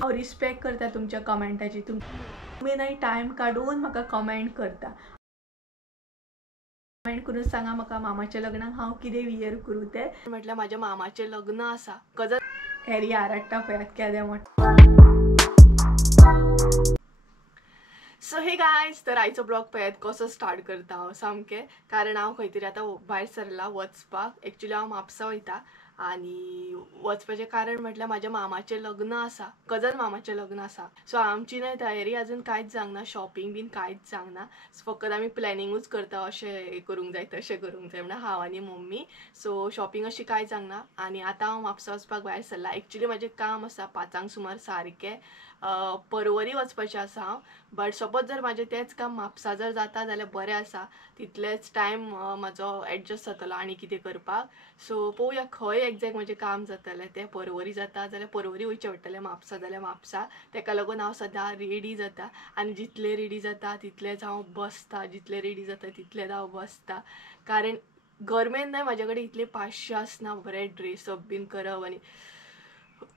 हांव रिस्पेक्ट करता तुमच्या कमेंटाची। तुम्ही नाही टाइम काढून म्हाका कमेंट करता। कमेंट करून सांगा म्हाका मामाच्या लग्नाक हांव कितें वियर करूं तें। म्हटल्यार म्हाज्या मामाचें लग्न आसा। कजन हेरी आराडटा पळयात केदें म्हणटा। सो हे गायज, तर आयचो ब्लॉग पळयात कसो स्टार्ट करता हांव सामकें, कारण हांव खंय तरी आतां भायर सरला वचपाक। एक्चुअली हांव म्हापसा वयता आनी वचपाचें कारण म्हटल्यार म्हाज्या मामाचें लग्न आसा, कजन मामाचें लग्न आसा। सो आमची न्हय तयारी अजून कांयच जावना, शॉपिंग बीन कांयच जावना। फकत आमी प्लॅनिंगूच करता अशें करूंक जाय तशें करूंक जाय म्हणून हांव आनी मम्मी। सो शॉपिंग अशी कांय जावना आनी आतां हांव म्हापसा वचपाक भायर सरला। एक्चुअली म्हाजें काम आसा 5 सुमार सारकें परवरी वचपाचें आसा हांव। बट सपोज जर म्हाजें तेंच काम म्हापसा जर जाता जाल्यार बरें आसा, तितलेच टायम म्हाजो एडजस्ट जातलो आनी कितें करपाक। सो पळोवया खंय एक्झॅक्ट म्हजें काम जातलें तें। परवरी जाता जाल्यार परवरी वयचें पडटलें, म्हापसा जाल्यार म्हापसा। तेका लागून हांव सद्दां रेडी जाता आनी जितलें रेडी जाता तितलेंच हांव बसता, जितलें रेडी जाता तितलेंच हांव बसता। कारण गर्मेन न्हय म्हाजे कडेन इतले पांचशे आसना बरें ड्रेसअप बीन करप आनी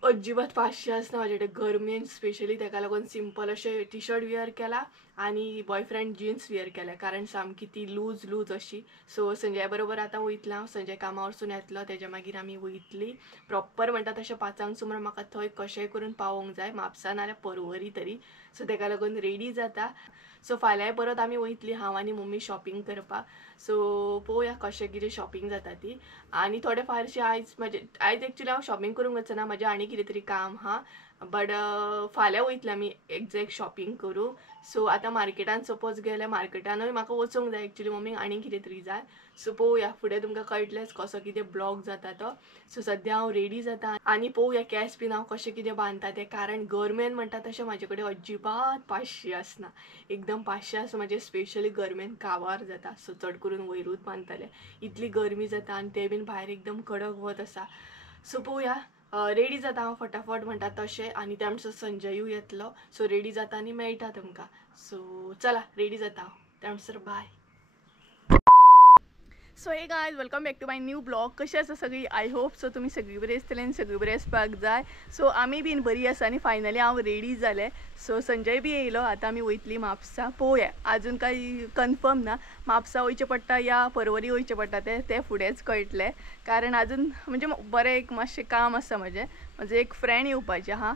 अजिबात 500 आसना म्हाजे कडेन गर्मेन स्पेशली। तेका लागून सिंपल अशें टी शर्ट वियर केला आनी बॉयफ्रेंड जिन्स वियर केल्या, कारण सामकी ती लूज अशी। सो संजया बरोबर आतां वयतलें हांव। संजय कामा वरसून येतलो तेज्या मागीर आमी वयतलीं प्रॉपर म्हणटा तशें 5 सुमार। म्हाका थंय कशेंय करून पावोंक जाय, म्हापसा नाल्यार परवरी तरी। सो तेका लागून रेडी जाता। सो फाल्यां परत आमी वयतलीं हांव आनी मम्मी शॉपिंग करपाक। सो पळोवया कशें कितें शॉपिंग जाता ती। आनी थोडे फारशें आयज एक्चुअली हांव शॉपिंग करूंक वचना, म्हाजें आनी कितें तरी काम हा। बट फाल्यां वयतलें आमी एक्झॅक्ट शॉपिंग करूं। सो आतां मार्केटान सपोज गेल्यार मार्केटानूय म्हाका वचूंक जाय एक्चुअली, मम्मीक आनी कितें तरी जाय। सो पळोवया फुडें तुमकां कळटलेंच कसो कितें ब्लॉग जाता तो। सो सद्या हांव रेडी जाता आनी पळोवया केंस बीन हांव कशें कितें बांदता तें, कारण गर्मेन म्हणटा तशें म्हाजे कडेन अजिबात 500 आसना, एकदम 500 आसा म्हाजे स्पेशली गर्मेन काबार जाता। सो चड करून वयरूच बांदतलें, इतली गरमी जाता आनी तें बीन भायर एकदम कडक वत आसा। सो पळोवया रेडी जाता हांव फटाफट म्हणटा तशें, आनी त्या म्हणसर संजयूय येतलो। सो रेडी जाता आनी मेळटा तुमकां। सो चला रेडी जाता हांव, त्या म्हणसर bye. So hey guys, welcome back to my new blog. कशी आसा सगळीं? आय होप सो तुमी सगळीं बरी आसतली आनी सगळीं बरी आसपाक जाय। सो आमी बीन बरी आसा आनी फायनली हांव रेडी जालें। सो संजय बी येयलो, आतां आमी वयतलीं म्हापसा। पळोवया आजून काही कन्फर्म ना, म्हापसा वयचें पडटा या परवरी वयचें पडटा तें फुडेंच कळटलें। कारण आजून म्हणजे बरें एक मातशें काम आसा म्हजें एक फ्रेंड येवपाचें आहा,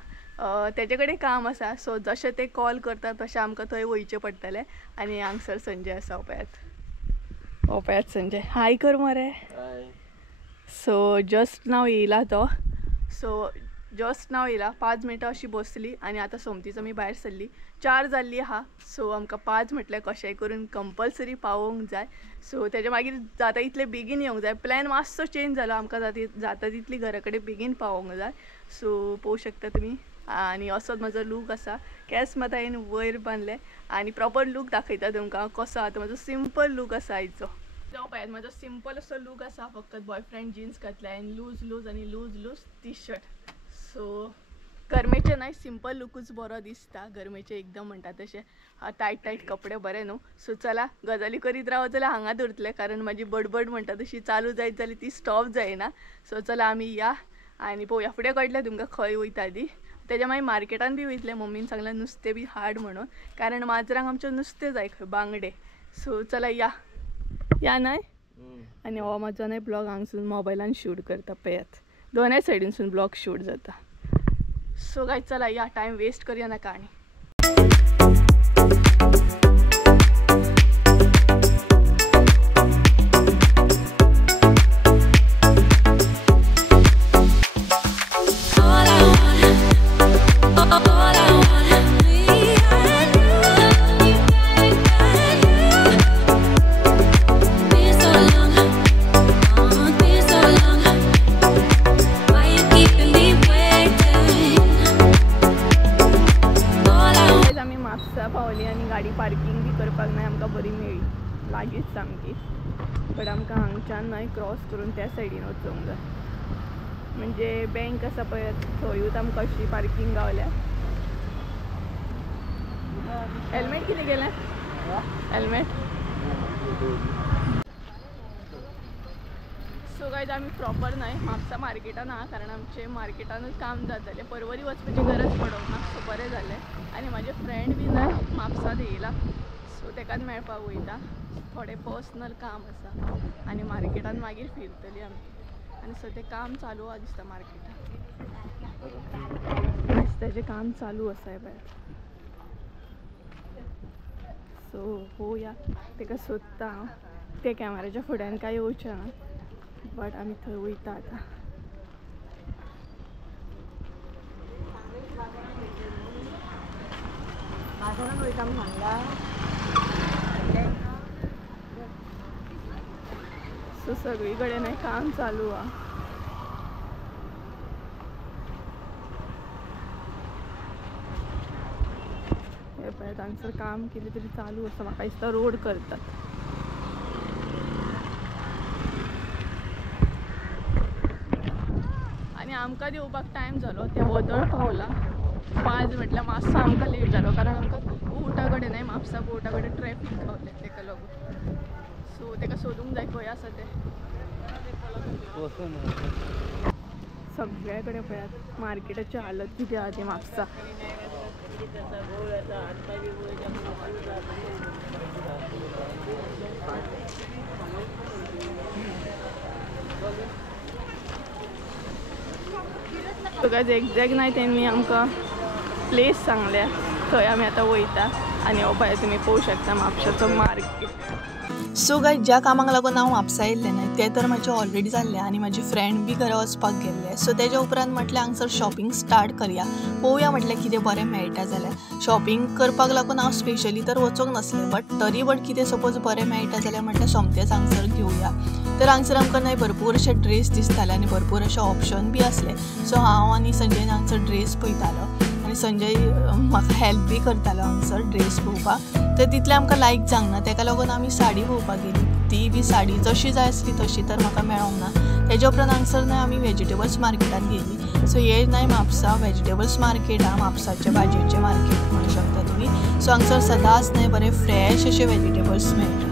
तेजे कडेन काम आसा। सो जशें ते कॉल करता तशें आमकां थंय वयचें पडटलें। आनी हांगसर संजय आसा पळयात संजय, हाय कर मरे। सो जस्ट नाव येयला तो। सो जस्ट नाव येयला, 5 मिनटां अशी बसली आनी आतां सोमतीच आमी भायर सरली। 4 जाल्ली आहा। सो आमकां 5 म्हटल्यार कशेंय करून कंपल्सरी पावोंक जाय। सो तेज्या मागीर जाता इतले बेगीन येवंक जाय। प्लॅन मातसो चेंज जालो, आमकां जाता तितली घरा कडेन बेगीन पावोंक जाय। सो पळोवंक शकता तुमी। आनी असोच म्हजो लूक आसा, केंस मात हांवें वयर बांदले आनी प्रॉपर लूक दाखयता तुमकां कसो आतां म्हजो सिंपल लूक आसा आयचो। पळयात म्हजो सिंपल असो लूक आसा, फक्त बॉयफ्रेंड जिन्स घातल्या आनी लूज टी शर्ट। सो गरमेचे न्हय, सिंपल लूकूच बरो दिसता। गरमेचे एकदम म्हणटा तशें टायट कपडे बरे न्हू। सो चला गजाली करीत रावत जाल्यार हांगा धरतलें, कारण म्हाजी बडबड म्हणटा तशी चालू जायत जाल्यार ती स्टॉप जायना। सो चला आमी या आनी पळोवया फुडें कळटलें तुमकां खंय वयता ती। तेज्या मागीर मार्केटान बी वयतलें, मम्मीन सांगलें नुस्तें बी हाड म्हणून, कारण माजरांक आमच्या नुस्तें जाय खंय बांगडे। सो चला या न्हय। आनी हो म्हाजो न्हय ब्लॉग हांगसून मोबायलान शूट करता पळयात, दोनूय सायडीनसून ब्लॉग शूट जाता। सो गायज चला या, टायम वेस्ट करूया नाका आनी। गाडी पार्किंग बी करपाक न्हय आमकां बरी मेळ्ळी लागींच सामकी। बट आमकां हांगच्यान न्हय क्रॉस करून त्या सायडीन वचूंक जाय, म्हणजे बँक आसा पळय थंयूच आमकां अशी पार्किंग गावल्या। हेल्मेट कितें गेलें? हेल्मेट। सो गायज आम्ही प्रॉपर नाही म्हापसा मार्केटान हा, कारण आमचे मार्केटानूच काम जातले, परवरी वचपाची गरज पडना. सो बरें जालें. आनी म्हाजे फ्रेंड बी नाही म्हापसात येयला, सो तेकाच मेळपाक वयता. थोडे पर्सनल काम आसा आनी मार्केटान मागीर फिरतली आमी. आनी सद्या काम चालू आहा दिसता मार्केटान, रस्त्याचें काम चालू आसा भायर. सो पळोवया तेका सोदता हांव. ते कॅमेराच्या फुड्यान काय येवचें ना, बट आमी थंय वयता आतां. बाजारान वयता आमी सांगला. सो सगळी कडेन काम चालू आहा. हे पळय हांगसर काम कितें तरी चालू आसा, म्हाका दिसता रोड करतात. आनी आमकां येवपाक टायम जालो, ते वदळ पावला. 5 म्हटल्यार मातसो आमकां लेट जालो, कारण आमकां कोर्टा कडेन नाही म्हापसा कोर्टा कडेन ट्रॅफिक गावलें तेका लागून. सो तेका सोदूंक जाय खंय आसा ते. सगळ्या कडेन पळयात मार्केटाची हालत कितें आहा ती म्हापसा. गायज एक्झॅक्ट नाही त्यांनी आमकां प्लेस सांगल्या, थंय आमी आतां वयता. आनी हो पळय तुमी पळोवंक शकता म्हापशाचो मार्केट. सो गायज ज्या कामाक लागून हांव म्हापसा येयल्लें न्हय तें तर म्हाजें ऑलरेडी जाल्लें, आनी म्हाजी फ्रेंड बी घरा वचपाक गेल्ले. सो तेज्या उपरांत म्हटलें हांगसर शॉपिंग स्टार्ट करया, पळोवया म्हटलें कितें बरें मेळटा जाल्यार. शॉपिंग करपाक लागून हांव स्पेशली तर वचोंक नासलें, बट तरी कितें सपोज बरें मेळटा जाल्यार म्हटलें सोमतेंच हांगसर घेवया. तर हांगसर आमकां न्हय भरपूर अशे ड्रेस दिसताले आनी भरपूर अशे ऑप्शन बी आसले. सो हांव आनी संजयन हांगसर ड्रेस पळयतालो, आनी संजय म्हाका हेल्प बी करतालो हांगसर ड्रेस पळोवपाक. तर तितलें आमकां लायक जावंक ना, तेका लागून आमी साडी पळोवपाक गेली. ती बी साडी जशी जाय आसली तशी तर म्हाका मेळोंक ना. तेज्या उपरांत हांगसर न्हय आमी वेजिटेबल्स मार्केटान गेली. सो हे न्हय म्हापसा वेजिटेबल्स मार्केट हा, म्हापसाचे भाजयेचें मार्केट म्हणूं शकता तुमी. सो हांगसर सदांच न्हय बरे फ्रेश अशे वेजिटेबल्स मेळटा.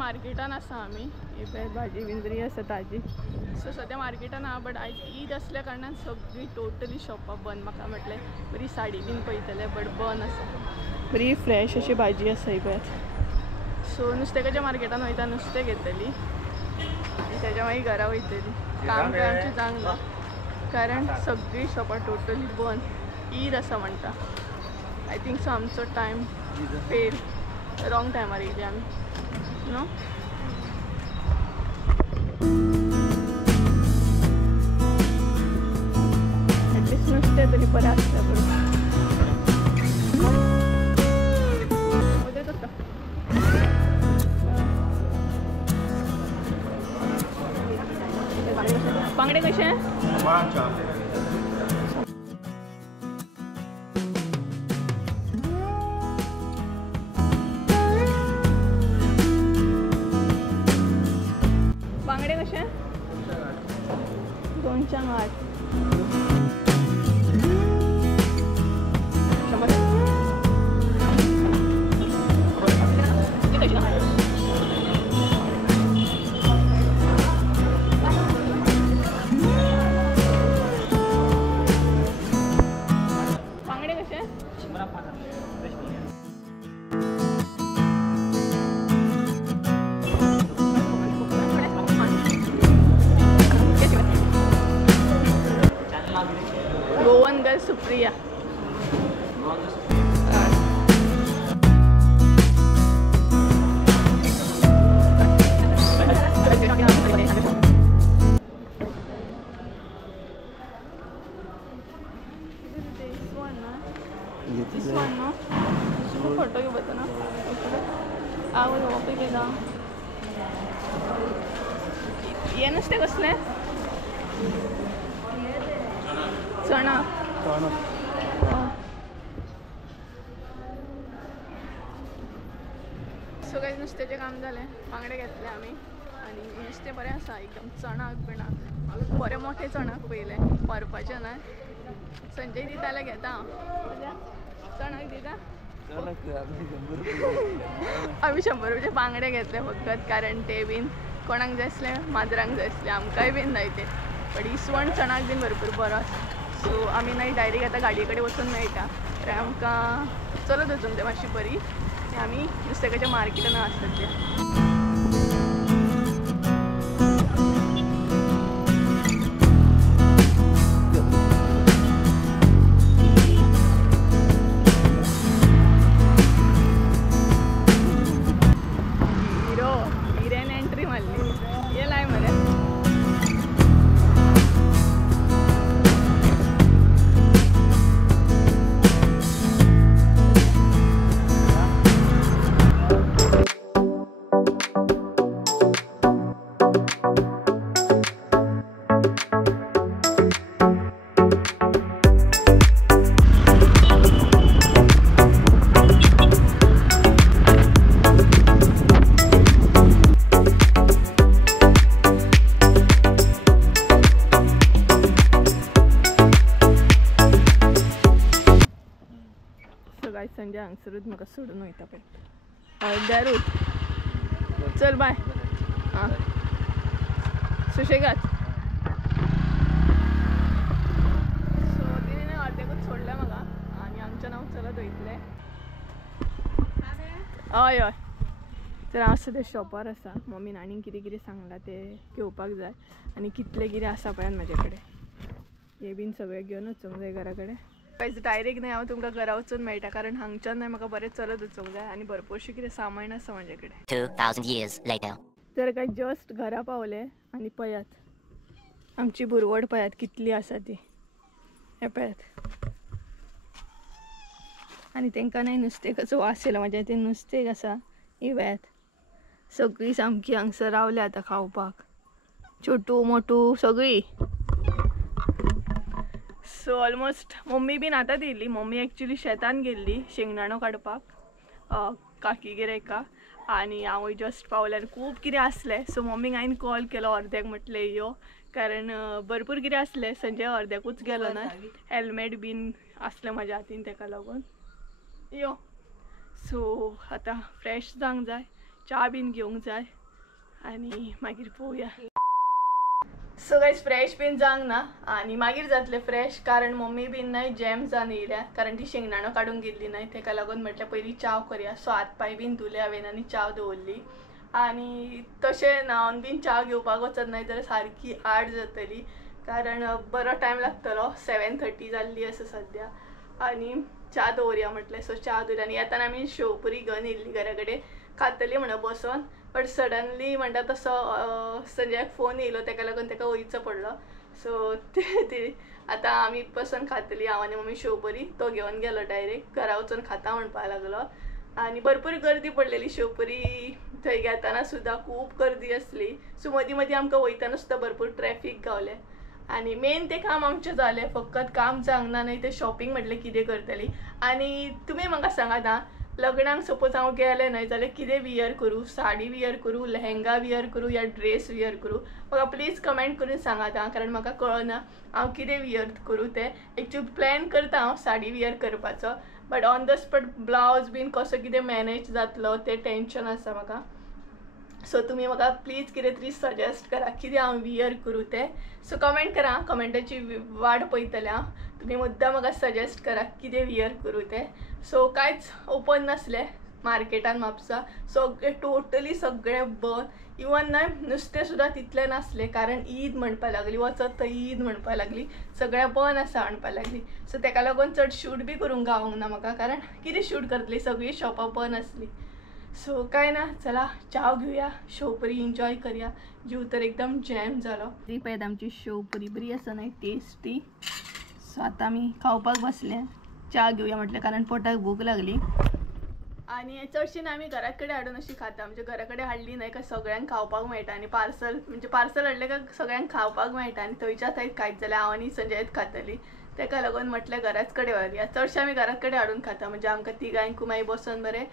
मार्केटान आसा आमी, हे भाजी बिंद्री आसा ताजी. सो सद्या मार्केटान आहा, बट आयज ईद आसल्या कारणान सगळी टोटली शॉपां बंद. म्हाका म्हटलें बरी साडी बीन पळयतलें, बट बंद आसा. बरी फ्रेश अशी भाजी आसा ही पळयात. सो नुस्तेकाच्या मार्केटान वयता, नुस्तें घेतली आनी तेज्या मागीर घरा वयतली. काम काय आमचें जावंक ना, कारण सगळी शॉपां टोटली बंद. ईद आसा म्हणटा. आय थिंक सो आमचो टायम फेल, रॉंग टायमार येयली आमी नो. एटलिस्ट नुस्तें तरी बरें आसता बरोबर. बांगडे कशे? बांगडे कशे? 208. बांगडे कशे? Goan girl Supriya. फोटो घेऊ बघतो ना आवड वापी केला. ये नसते कसले चणा. सो काही नुस्त्याचें काम जालें, बांगडे घेतले आमी आनी नुस्तें बरें आसा एकदम. चणाक बिणाक बरे मोठे चणाक पयले, परपाचे ना संजय दिताला घेता चणाक दिता आम्ही 100 रुपयाचे बांगडे घेतले फक्त कारण ते बीन कोणाक जाय आसले माजरांक जाय आसले आमकांय बीन जाय ते पण इसवण चणाक बीन भरपूर बरो सो आमी नाही डायरेक्ट आता गाडये कडेन वचून मेळटा तर आमकां चलत वचूंक ते मातशी बरी आमी नुस्तेकाच्या मार्केटान आसतात ते संजय हांगसरूच म्हाका सोडून वयता पळय अर्द्यारूच चल बाय आं सुशेगाद सो तिणें अर्द्याकूच सोडलें म्हाका आनी हांगच्यान हांव चलत वयतलें हय हय तर हांव सद्या शॉपार आसा मम्मीन आनीक कितें कितें सांगलां तें घेवपाक जाय आनी कितलें कितें आसा पळय म्हाजे कडेन हे बीन सगळें घेवन वचूंक जाय घरा कडेन डायरेक्ट नाही हांव तुमकां घरा वचून मेळटा कारण हांगच्यान नाही म्हाका बरें चलत वचूंक जाय आनी भरपूरशें कितें सामान आसा म्हाजे कडेन 2000 years later तर काय जस्ट घरा पावले आनी पळयात आमची बुरवड पळयात कितली आसा ती हे पळयात आनी तांकां नाही नुस्तेकाचो वास येयला म्हाज्या ते नुस्तेक आसा ही पळयात सगळीं सामकी हांगसर रावल्या आतां खावपाक छोटू मोटू सगळीं सो ऑलमोस्ट मम्मी बीन आतां दिल्ली मम्मी एक्चुली शेतान गेल्ली शेंगदाणो काडपाक काकीगेर एका आनी हांवूय जस्ट पावल्यार खूब कितें आसलें सो मम्मीक हांवें कॉल केलो अर्द्याक म्हटलें यो कारण भरपूर कितें आसलें संजय अर्द्याकूच गेलो ना हेल्मेट बीन आसलें म्हाज्या हातीन तेका लागून यो सो आतां फ्रेश जावंक जाय च्या बीन घेवंक जाय आनी मागीर पळोवया सो गायज फ्रेश बीन जावंक ना आनी मागीर जातलें फ्रेश कारण मम्मी बीन नाही जॅम जावन येयल्या कारण ती शेंगदाणो काडूंक गेल्ली नाही तेका लागून म्हटल्यार पयलीं चाव करया सो हात पाय बीन धुले हांवें आनी चाव दवरली आनी तशें न्हावन बीन चाव घेवपाक वचत नाही जाल्यार सारकी 8 जातली कारण बरो टायम लागतलो 7:30 जाल्ली आसा सद्या आनी च्या दवरया म्हटलें सो च्या दवरली आनी येताना आमी शेवपुरी घेवन येयल्ली घरा कडेन खातली म्हणून बसोन बट सडनली म्हणटा तसो संजयाक फोन येयलो तेका लागून तेका वयचो पडलो सो ते आतां आमी बसून खातली हांव आनी मम्मी शेवपुरी तो घेवन गेलो डायरेक्ट घरा वचून खाता म्हणपाक लागलो आनी भरपूर गर्दी पडलेली शेवपुरी थंय घेताना सुद्दां खूब गर्दी आसली सो मदीं मदीं आमकां वयताना सुद्दां भरपूर ट्रॅफीक गावलें आनी मेन तें काम आमचें जालें फकत काम जावंक ना न्हय तें शॉपिंग म्हटलें कितें करतली आनी तुमी म्हाका सांगात आं लग्नाक सपोज हांव गेलें न्हय जाल्यार कितें वियर करूं साडी वियर करूं लेहेंगा वियर करूं या ड्रेस वियर करूं म्हाका प्लीज कमेंट करून सांगात आं कारण म्हाका कळना हांव कितें वियर करूं तें एक्चुअली प्लॅन करता हांव साडी वियर करपाचो बट ऑन द स्पॉट ब्लावज बीन कसो कितें मॅनेज जातलो तें टेंशन आसा म्हाका सो तुमी म्हाका प्लीज कितें तरी सजेस्ट करा कितें हांव वियर करूं तें सो कमेंट करा कमेंटाची वाट पळयतलें हांव तुमी मुद्दाम म्हाका सजेस्ट करा कितें वियर करूं तें सो कांयच ओपन नासलें मार्केटान म्हापसा सगळें टोटली सगळें बंद इवन न्हय नुस्तें सुद्दां तितलें नासलें कारण ईद म्हणपाक लागली वचत थंय ईद म्हणपाक लागली सगळें बंद आसा म्हणपाक लागली सो तेका लागून चड शूट बी करूंक गावूंक ना म्हाका कारण कितें शूट करतली सगळीं शॉपां बंद आसली सो काय ना चला चाव घेवया शेवपुरी एन्जॉय करया जीव तर एकदम जॅम जालो ती पळयत आमची शेवपुरी बरी आसा न्हय टेस्टी सो आतां आमी खावपाक बसले च्या घेवया म्हटलें कारण पोटाक भूक लागली आनी चडशीं आमी घरा कडेन हाडून अशी खाता म्हणजे घरा कडेन हाडली न्हय काय सगळ्यांक खावपाक मेळटा आनी पार्सल म्हणजे पार्सल हाडलें काय सगळ्यांक खावपाक मेळटा आनी थंयच्या थंय खायत जाल्यार हांव आनी संजयच खातली तेका लागून म्हटलें घराच कडेन व्हरया चडशें आमी घरा कडेन हाडून खाता म्हणजे आमकां तिगांयकूय मागीर बसून बरें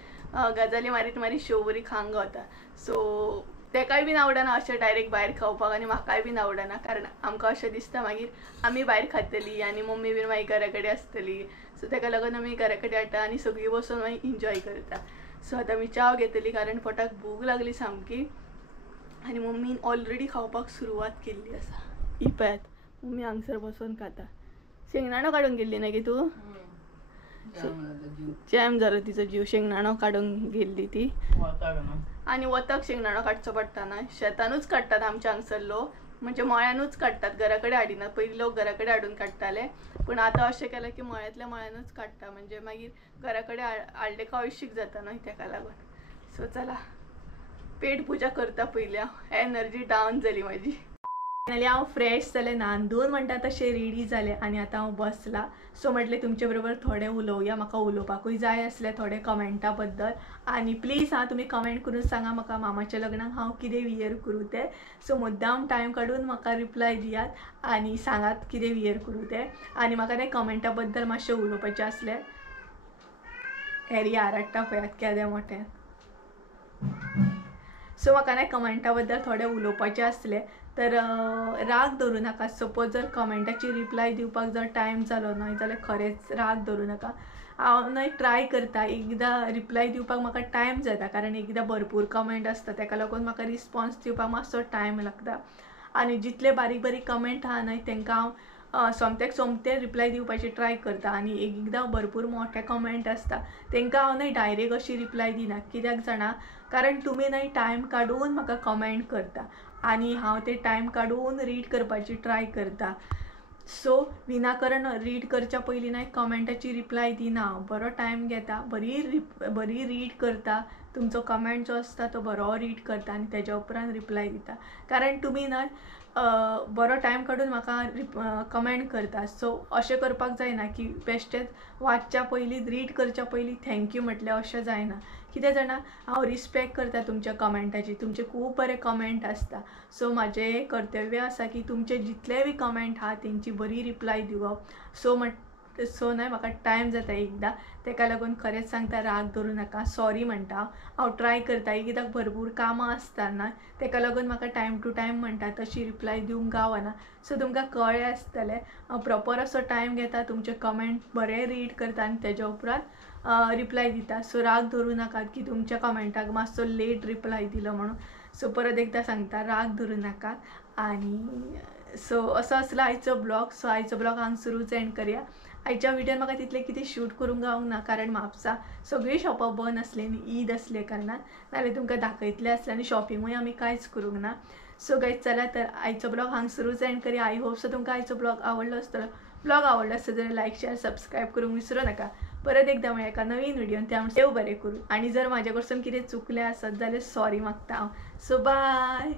गजाली मारीत मारीत शेवपुरी खावंक गावता सो तेकाय बीन आवडना अशें डायरेक्ट भायर खावपाक आनी म्हाकाय बीन आवडना, कारण आमकां अशें दिसता मागीर आमी भायर खातली आनी मम्मी बीन मागीर घरा कडेन आसतली. सो तेका लागून आमी घरा कडेन हाडटा आनी सगळीं बसून मागीर एन्जॉय करता. सो आतां मी चाव घेतली कारण पोटाक भूक लागली सामकी आनी मम्मीन ऑलरेडी खावपाक सुरवात केल्ली आसा. ही पळयात मम्मी हांगसर बसून खाता. शेंगदाणो काडून गेल्ली ना गे तू? जॅम जालो तिचो जीव. शेंगदाणो काडून गेल्ली ती आनी वताक शेंगदाणो काडचो पडटा ना. शेतानूच काडटात आमच्या हांगसर लोक, म्हणजे मळ्यानूच काडटात, घरा कडेन हाडिनात. पयलीं लोक घरा कडेन हाडून काडटाले, पूण आतां अशें केलें की मळ्यातल्या मळ्यानूच काडटा, म्हणजे मागीर घरा कडेन हाडले का अळशीक जाता न्हय तेका लागून. सो चला पेट पुजा करता पयलीं हांव. एनर्जी डावन जाली म्हाजी. फायनली हांव फ्रेश जालें, न्हांदून म्हणटा तशें रेडी जालें आनी आतां हांव बसलां. सो म्हटलें तुमचे बरोबर थोडें उलोवया. म्हाका उलोवपाकूय जाय आसलें थोडें कमेंटा बद्दल. आनी प्लीज तुमी कमेंट करून सांगा म्हाका मामाच्या लग्नाक हांव कितें वियर करूं तें. सो मुद्दाम टायम काडून म्हाका रिप्लाय दियात आनी सांगात कितें वियर करूं तें. आनी म्हाका तें कमेंटा बद्दल मातशें उलोवपाचें आसलें. हॅरी आरडटा पळयात केदें मोठें. सो म्हाका ना कमेंटा बद्दल थोडें उलोवपाचें आसलें. तर राग धरूं नाका. सपोज जर कमेंटाची रिप्लाय दिवपाक जर टायम जालो न्हय जाल्यार खरेंच राग धरूं नाका. हांव न्हय ट्राय करता. एकदां रिप्लाय दिवपाक म्हाका टायम जाता, कारण एकदां भरपूर कमेंट आसता, तेका लागून म्हाका रिस्पॉन्स दिवपाक मातसो टायम लागता. आनी जितले बारीक बारीक कमेंट आहा न्हय तेंकां हांव सोमतेक सोमतें रिप्लाय दिवपाची ट्राय करता. आनी एकदां भरपूर मोठे कमेंट आसता तेंकां हांव न्हय डायरेक्ट अशी रिप्लाय दिना. कित्याक जाणा, कारण तुमी न्हय टायम काडून म्हाका कमेंट करता आनी हांव ते टायम काडून रीड करपाची ट्राय करता. सो विनाकारण रीड करच्या पयलीं न्हय कमेंटाची रिप्लाय दिना हांव. बरो टायम घेता, बरी रीड करता. तुमचो कमेंट जो आसता तो बरो रीड करता आनी तेज्या उपरांत रिप्लाय दिता. कारण तुमी न्हय बरो टायम काडून म्हाका कमेंट करता. सो अशें करपाक जायना की बेश्टेच वाचच्या पयलीं रीड करच्या पयलीं थँक्यू म्हटलें अशें जायना. कितें जाणा, हांव रिस्पेक्ट करता तुमच्या कमेंटाची. तुमचे खूब बरे कमेंट आसता. सो म्हाजें कर्तव्य आसा की तुमचे जितले बी कमेंट आहा तेंची बरी रिप्लाय दिवप. सो न्हय म्हाका टायम जाता एकदां, तेका लागून खरेंच सांगता राग धरूं नाका. सॉरी म्हणटा हांव ट्राय करता. एकदां भरपूर कामां आसता ना, तेका लागून म्हाका टायम टू टायम म्हणटा तशी रिप्लाय दिवंक गावना. सो तुमकां कळ्ळें आसतलें हांव प्रॉपर असो टायम घेता, तुमचे कमेंट बरें रीड करता आनी तेज्या उपरांत रिप्लाय दिता. सो राग धरूं नाकात की तुमच्या कमेंटाक मातसो लेट रिप्लाय दिलो म्हणून. सो परत एकदां सांगता राग धरूं नाकात. आनी सो असो आसलो आयचो ब्लॉग. सो आयचो ब्लॉग हांगसरूच एंड करया. आयच्या व्हिडियोन म्हाका तितलें कितें शूट करूंक गावूंक ना, कारण म्हापसा सगळीं शॉपां बंद आसलीं आनी ईद आसले कारणान, नाल्यार तुमकां दाखयतलें आसलें आनी शॉपिंगूय आमी कांयच करूंक ना. सो गायज चला तर आयचो ब्लॉग हांगसरूच एंड करया. आय होप सो तुमकां आयचो ब्लॉग आवडलो आसतलो. ब्लॉग आवडलो आसता जाल्यार लायक शेअर सबस्क्रायब करूंक विसरूं नाका. परत एकदां मेळया एका नवीन व्हिडियोन. त्या देव बरें करूं. आनी जर म्हाजे कडसून कितें चुकलें आसत जाल्यार सॉरी मागता हांव. So bye.